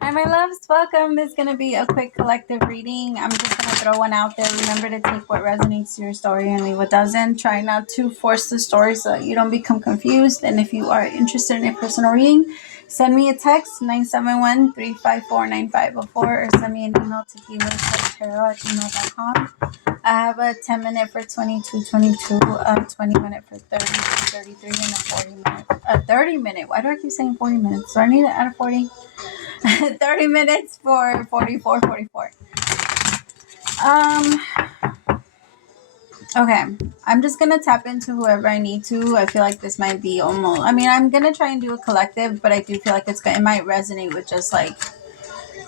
Hi, my loves. Welcome. This is going to be a quick collective reading. I'm just going to throw one out there. Remember to take what resonates to your story and leave what doesn't. Try not to force the story so that you don't become confused. And if you are interested in a personal reading, send me a text, 971-354-9504, or send me an email to HealersHeartTarot@gmail.com. I have a 10-minute for 2222, a 20-minute for 33, and a 40-minute. A 30-minute. Why do I keep saying 40 minutes? Do I need to add a 40? 30 minutes for 44. Okay, I'm just gonna tap into whoever I need to. I feel like this might be almost, I'm gonna try and do a collective, but I do feel like it might resonate with just like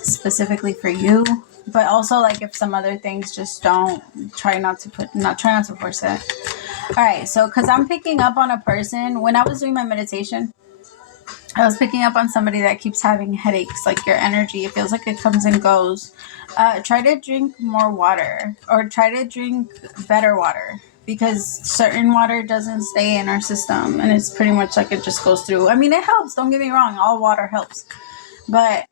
specifically for you, but also like if some other things just don't, try not to force it. All right, so because I'm picking up on a person when I was doing my meditation, I was picking up on somebody that keeps having headaches, like your energy. It feels like it comes and goes. Try to drink more water, or try to drink better water, because certain water doesn't stay in our system, and it's pretty much like it just goes through. It helps. Don't get me wrong. All water helps. But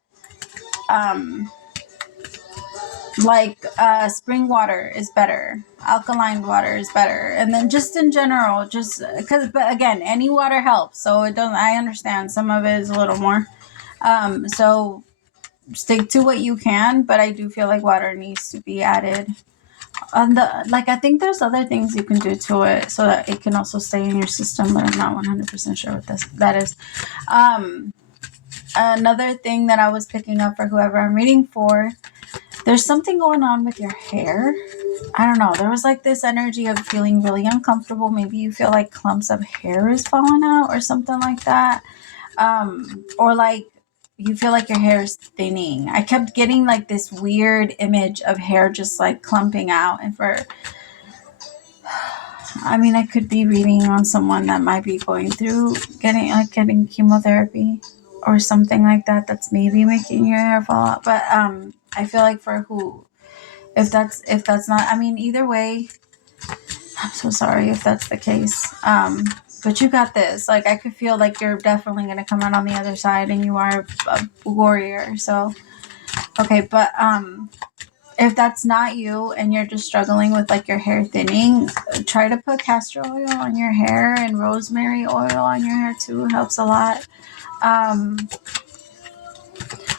spring water is better, alkaline water is better, and then just in general, just because, but again, any water helps, so it doesn't, I understand some of it is a little more, so stick to what you can, but I do feel like water needs to be added on the, I think there's other things you can do to it so that it can also stay in your system, but I'm not 100% sure what that is. Another thing that I was picking up for whoever I'm reading for, there's something going on with your hair. I don't know. There was like this energy of feeling really uncomfortable. Maybe you feel like clumps of hair is falling out or something like that. Or like you feel like your hair is thinning. I kept getting like this weird image of hair just like clumping out. And I could be reading on someone that might be going through getting chemotherapy or something like that. That's maybe making your hair fall out. But I feel like for who, if that's not, either way, I'm so sorry if that's the case. But you got this. Like, I could feel like you're definitely going to come out on the other side, and you are a warrior. So, okay. But, if that's not you and you're just struggling with like your hair thinning, try to put castor oil on your hair, and rosemary oil on your hair too. Helps a lot.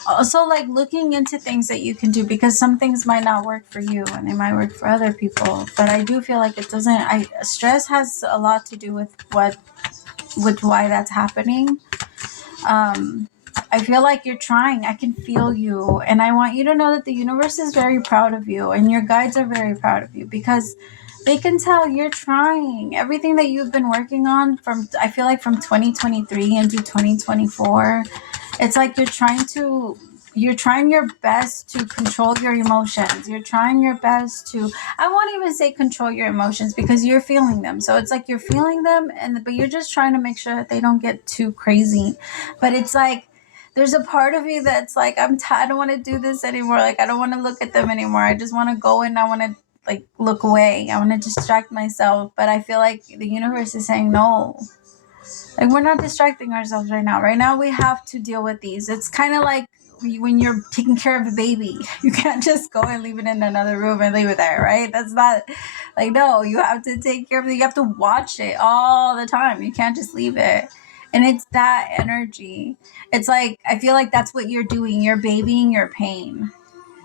Also, like looking into things that you can do, because some things might not work for you and they might work for other people. But I do feel like it doesn't. Stress has a lot to do with why that's happening. I feel like you're trying. I can feel you, and I want you to know that the universe is very proud of you, and your guides are very proud of you, because they can tell you're trying. Everything that you've been working on I feel like from 2023 into 2024, it's like you're trying your best to control your emotions. You're trying your best to, I won't even say control your emotions, because you're feeling them. So it's like you're feeling them, but you're just trying to make sure that they don't get too crazy. But it's like, there's a part of you that's like, I don't want to do this anymore. Like, I don't want to look at them anymore. I just want to go and I want to like look away. I want to distract myself. But I feel like the universe is saying no. Like, we're not distracting ourselves right now. Right now, we have to deal with these. It's kind of like when you're taking care of a baby. You can't just go and leave it in another room and leave it there, right? That's not, like, no, you have to take care of it. You have to watch it all the time. You can't just leave it. And it's that energy. It's like, I feel like that's what you're doing. You're babying your pain.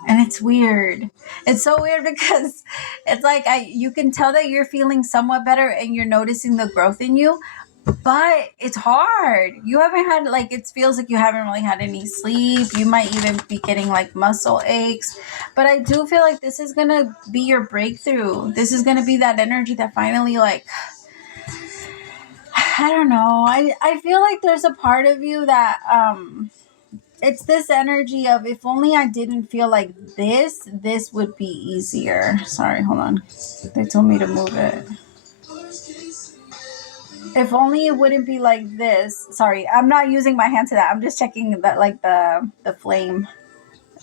And it's weird. It's so weird, because it's like you can tell that you're feeling somewhat better and you're noticing the growth in you. But it's hard. You haven't had, like, it feels like you haven't really had any sleep. You might even be getting like muscle aches. But I do feel like this is going to be your breakthrough. This is going to be that energy that finally, like, I don't know. I feel like there's a part of you that, it's this energy of, if only I didn't feel like this would be easier. Sorry, hold on. They told me to move it. If only it wouldn't be like this. Sorry, I'm not using my hand to that. I'm just checking that, like the flame,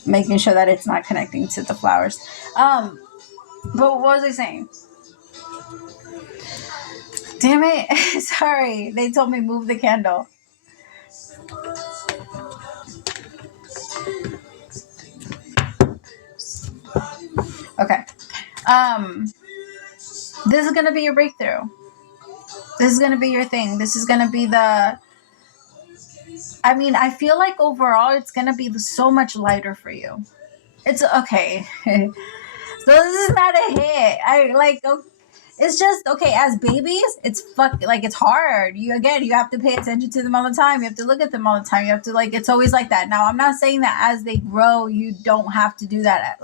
making sure that it's not connecting to the flowers. But what was I saying? Damn it. Sorry. They told me move the candle. This is going to be your breakthrough. This is going to be your thing. This is going to be I I feel like overall it's going to be so much lighter for you. It's okay. So this is not a hit. It's just okay. As babies, it's it's hard. You have to pay attention to them all the time. You have to look at them all the time. You have to it's always like that. Now, I'm not saying that as they grow, you don't have to do that.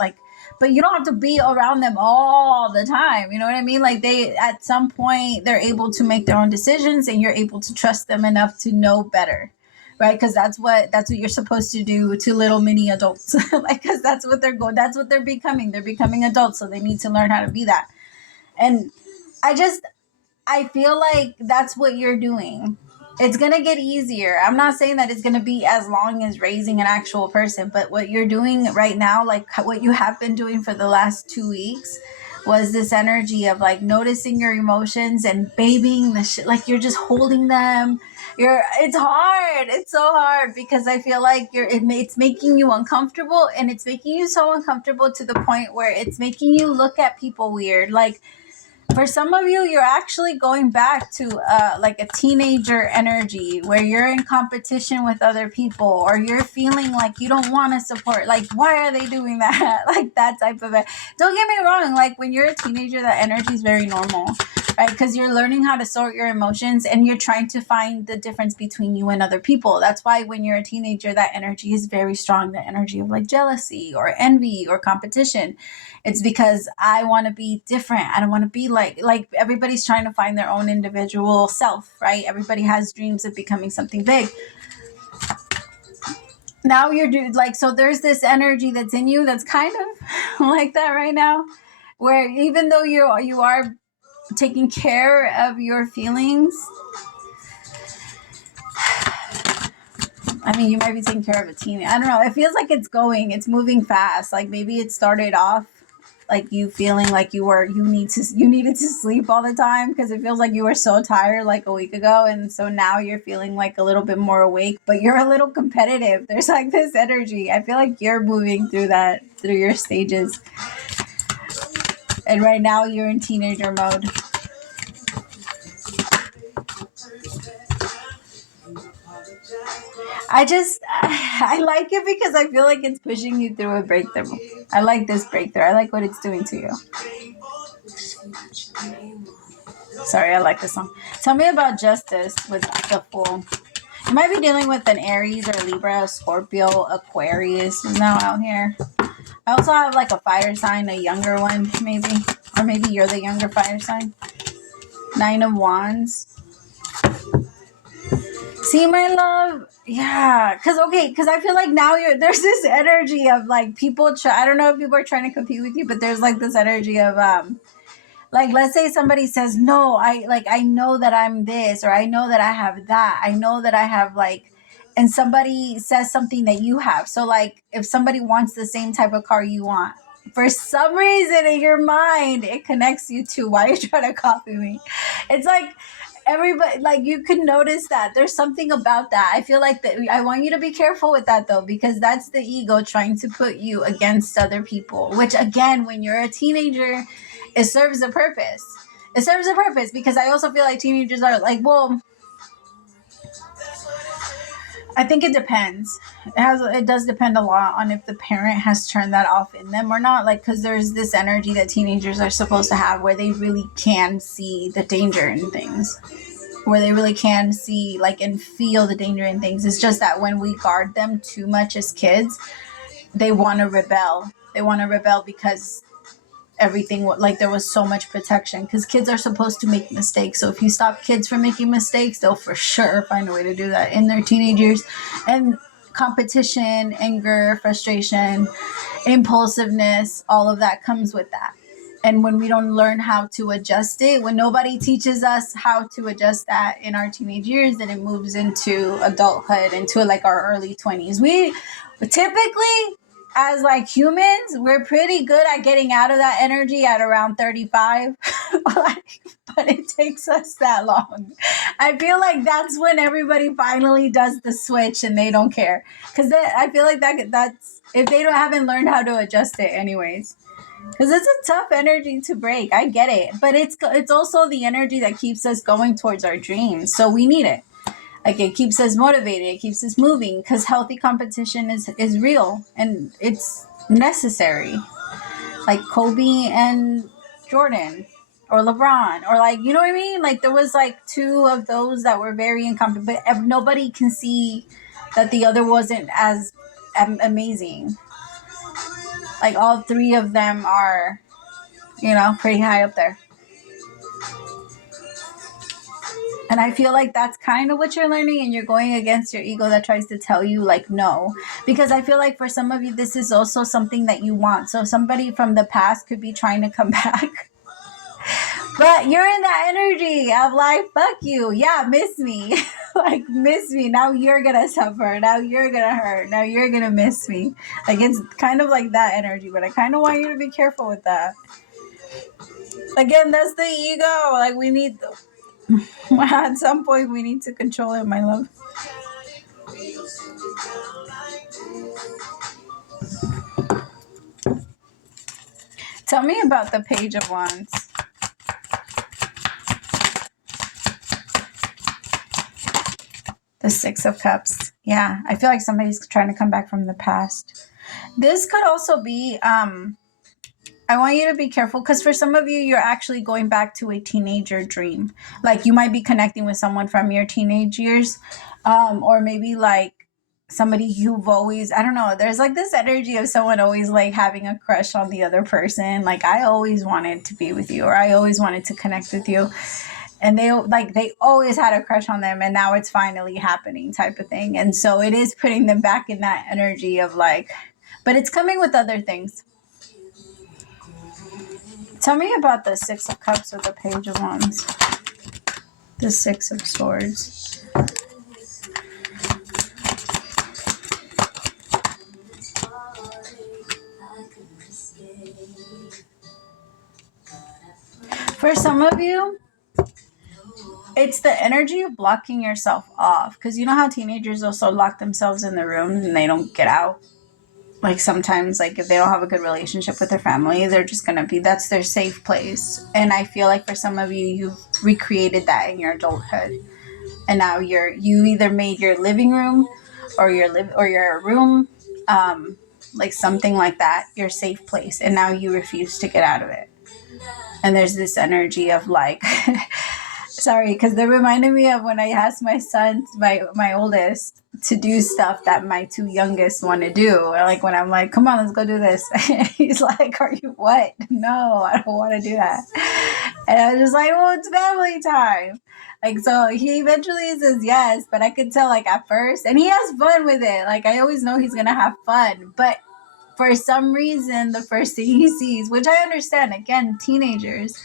But you don't have to be around them all the time. You know what I mean? They, at some point, they're able to make their own decisions, and you're able to trust them enough to know better. Right, because that's what you're supposed to do to little mini adults. Because that's what they're going. That's what they're becoming. They're becoming adults, so they need to learn how to be that. And I feel like that's what you're doing. It's going to get easier. I'm not saying that it's going to be as long as raising an actual person, but what you're doing right now, what you have been doing for the last 2 weeks, was this energy of noticing your emotions and babying the shit. You're just holding them. It's hard. It's so hard because I feel like it's making you uncomfortable, and it's making you so uncomfortable to the point where it's making you look at people weird. For some of you, you're actually going back to a teenager energy where you're in competition with other people, or you're feeling like you don't want to support. Why are they doing that? That type of it. Don't get me wrong. When you're a teenager, that energy is very normal, right? Because you're learning how to sort your emotions, and you're trying to find the difference between you and other people. That's why when you're a teenager, that energy is very strong. The energy of jealousy or envy or competition. It's because I want to be different. I don't want to be like everybody's trying to find their own individual self, right? Everybody has dreams of becoming something big. Now so there's this energy that's in you that's kind of like that right now, where even though you are taking care of your feelings, you might be taking care of a teen. I don't know. It feels like it's moving fast. Maybe it started off you feeling like you needed to sleep all the time because it feels like you were so tired a week ago, and so now you're feeling a little bit more awake, but you're a little competitive. There's this energy. I feel like you're moving through your stages, and right now you're in teenager mode. I like it because I feel like it's pushing you through a breakthrough. I like this breakthrough. I like what it's doing to you. Sorry, I like this song. Tell me about justice with the Fool. You might be dealing with an Aries or Libra, Scorpio, Aquarius is now out here. I also have a fire sign, a younger one maybe. Or maybe you're the younger fire sign. 9 of Wands. See, my love? Yeah. Because I feel like now there's this energy of people I don't know if people are trying to compete with you, but there's this energy of let's say somebody says, no, I know that I'm this, or I know that I have that. I know that I have and somebody says something that you have. So if somebody wants the same type of car you want, for some reason in your mind, it connects you to why you're trying to copy me. It's everybody, you can notice that there's something about that. I feel like that I want you to be careful with that though, because that's the ego trying to put you against other people, which again, when you're a teenager, it serves a purpose. It serves a purpose because I also feel like teenagers are well, I think it depends. It does depend a lot on if the parent has turned that off in them or not. Because there's this energy that teenagers are supposed to have where they really can see the danger in things, where they really can see and feel the danger in things. It's just that when we guard them too much as kids, they want to rebel. They want to rebel because everything there was so much protection, because kids are supposed to make mistakes. So if you stop kids from making mistakes, they'll for sure find a way to do that in their teenagers. And competition, anger, frustration, impulsiveness, all of that comes with that. And when we don't learn how to adjust it, when nobody teaches us how to adjust that in our teenage years, then it moves into adulthood, into our early 20s. We typically, as humans, we're pretty good at getting out of that energy at around 35. But it takes us that long. I feel like that's when everybody finally does the switch and they don't care. Because I feel like that's if they haven't learned how to adjust it anyways. Because it's a tough energy to break. I get it. But it's also the energy that keeps us going towards our dreams. So we need it. Like, it keeps us motivated. It keeps us moving, because healthy competition is real and it's necessary. Like Kobe and Jordan, or LeBron, or, like, you know what I mean? Like, there was like two of those that were very incompetent, but nobody can see that the other wasn't as amazing. Like, all three of them are, pretty high up there. And I feel like that's kind of what you're learning, and you're going against your ego that tries to tell you, like, no. Because I feel like for some of you, this is also something that you want. So somebody from the past could be trying to come back. But you're in that energy of, like, fuck you. Yeah, miss me. Like, miss me. Now you're going to suffer. Now you're going to hurt. Now you're going to miss me. Like, it's kind of like that energy. But I kind of want you to be careful with that. Again, that's the ego. Like, we need... At some point, we need to control it, my love. Tell me about the Page of Wands. The Six of Cups. Yeah, I feel like somebody's trying to come back from the past. This could also be... I want you to be careful, because for some of you, you're actually going back to a teenager dream. Like, you might be connecting with someone from your teenage years, or maybe like somebody you've always, I don't know, there's like this energy of someone always like having a crush on the other person. Like, I always wanted to be with you, or I always wanted to connect with you. And they always had a crush on them, and now it's finally happening, type of thing. And so it is putting them back in that energy of, like, but it's coming with other things. Tell me about the Six of Cups or the Page of Wands. The Six of Swords. For some of you, it's the energy of blocking yourself off. Because you know how teenagers also lock themselves in the room and they don't get out? Like, sometimes, like, if they don't have a good relationship with their family, they're just going to be, that's their safe place. And I feel like for some of you, you've recreated that in your adulthood. And now you either made your living room or your room, like something like that, your safe place. And now you refuse to get out of it. And there's this energy of, like, sorry, because they reminded me of when I asked my sons, my oldest, to do stuff that my two youngest want to do. Like, when I'm like, come on, let's go do this. He's like, are you what? No, I don't want to do that. And I was just like, well, it's family time. Like, so he eventually says yes, but I could tell, like, at first, and he has fun with it. Like, I always know he's going to have fun. But for some reason, the first thing he sees, which I understand, again, teenagers,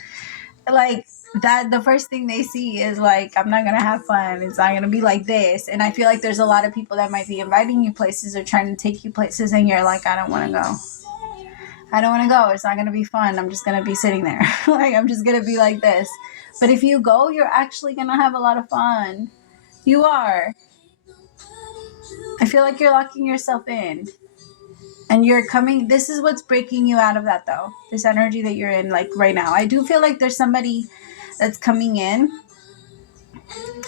like, that the first thing they see is, like, I'm not gonna have fun, it's not gonna be like this. And I feel like there's a lot of people that might be inviting you places or trying to take you places, and you're like, I don't want to go, it's not gonna be fun, I'm just gonna be sitting there. Like, I'm just gonna be like this. But if you go, you're actually gonna have a lot of fun. You are. I feel like you're locking yourself in. And you're coming, this is what's breaking you out of that, though. This energy that you're in, like, right now. I do feel like there's somebody that's coming in.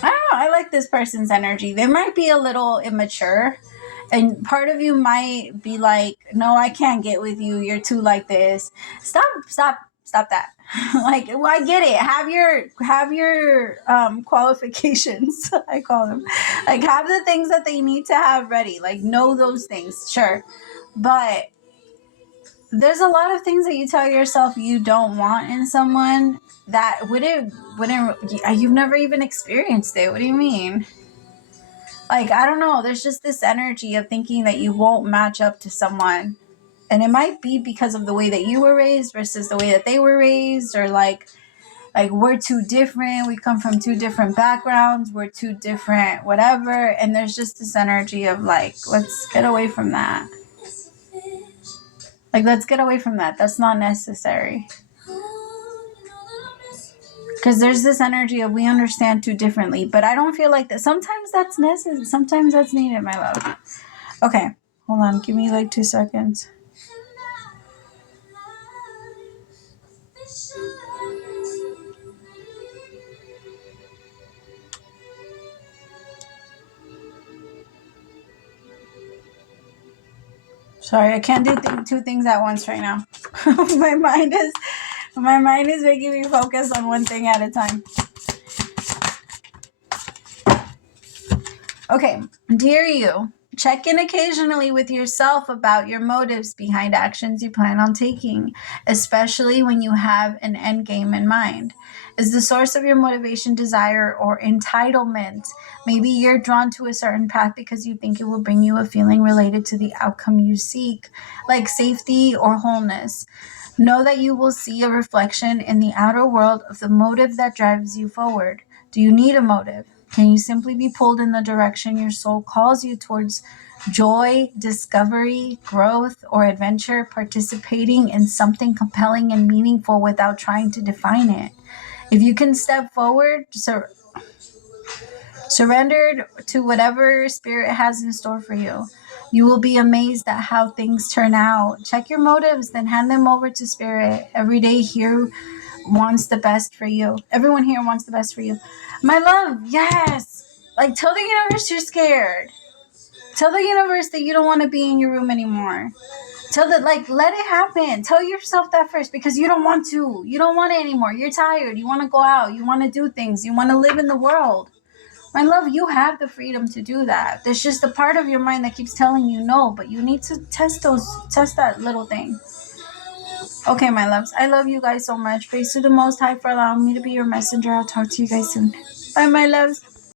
I don't know. I like this person's energy. They might be a little immature. And part of you might be like, no, I can't get with you. You're too like this. Stop that. Like, well, I get it. Have your qualifications. I call them. Like, have the things that they need to have ready. Like, know those things. Sure. But there's a lot of things that you tell yourself you don't want in someone that wouldn't, you've never even experienced it. What do you mean? Like, I don't know. There's just this energy of thinking that you won't match up to someone. And it might be because of the way that you were raised versus the way that they were raised, or like we're too different. We come from two different backgrounds. We're too different, whatever. And there's just this energy of, like, let's get away from that. Like, let's get away from that. That's not necessary. Because there's this energy of we understand too differently. But I don't feel like that. Sometimes that's necessary. Sometimes that's needed, my love. Okay. Hold on. Give me like 2 seconds. Sorry, I can't do two things at once right now. my mind is making me focus on one thing at a time. Okay, dear you, check in occasionally with yourself about your motives behind actions you plan on taking, especially when you have an end game in mind. Is the source of your motivation desire or entitlement? Maybe you're drawn to a certain path because you think it will bring you a feeling related to the outcome you seek, like safety or wholeness. Know that you will see a reflection in the outer world of the motive that drives you forward. Do you need a motive? Can you simply be pulled in the direction your soul calls you towards joy, discovery, growth, or adventure, participating in something compelling and meaningful without trying to define it? If you can step forward, surrendered to whatever spirit has in store for you, you will be amazed at how things turn out. Check your motives, then hand them over to spirit. Every day here wants the best for you. Everyone here wants the best for you. My love, yes. Like, tell the universe you're scared. Tell the universe that you don't want to be in your room anymore. Let it happen. Tell yourself that first, because you don't want to. You don't want it anymore. You're tired. You want to go out. You want to do things. You want to live in the world. My love, you have the freedom to do that. There's just a part of your mind that keeps telling you no, but you need to test that little thing. Okay, my loves, I love you guys so much. Praise to the Most High for allowing me to be your messenger. I'll talk to you guys soon. Bye, my loves.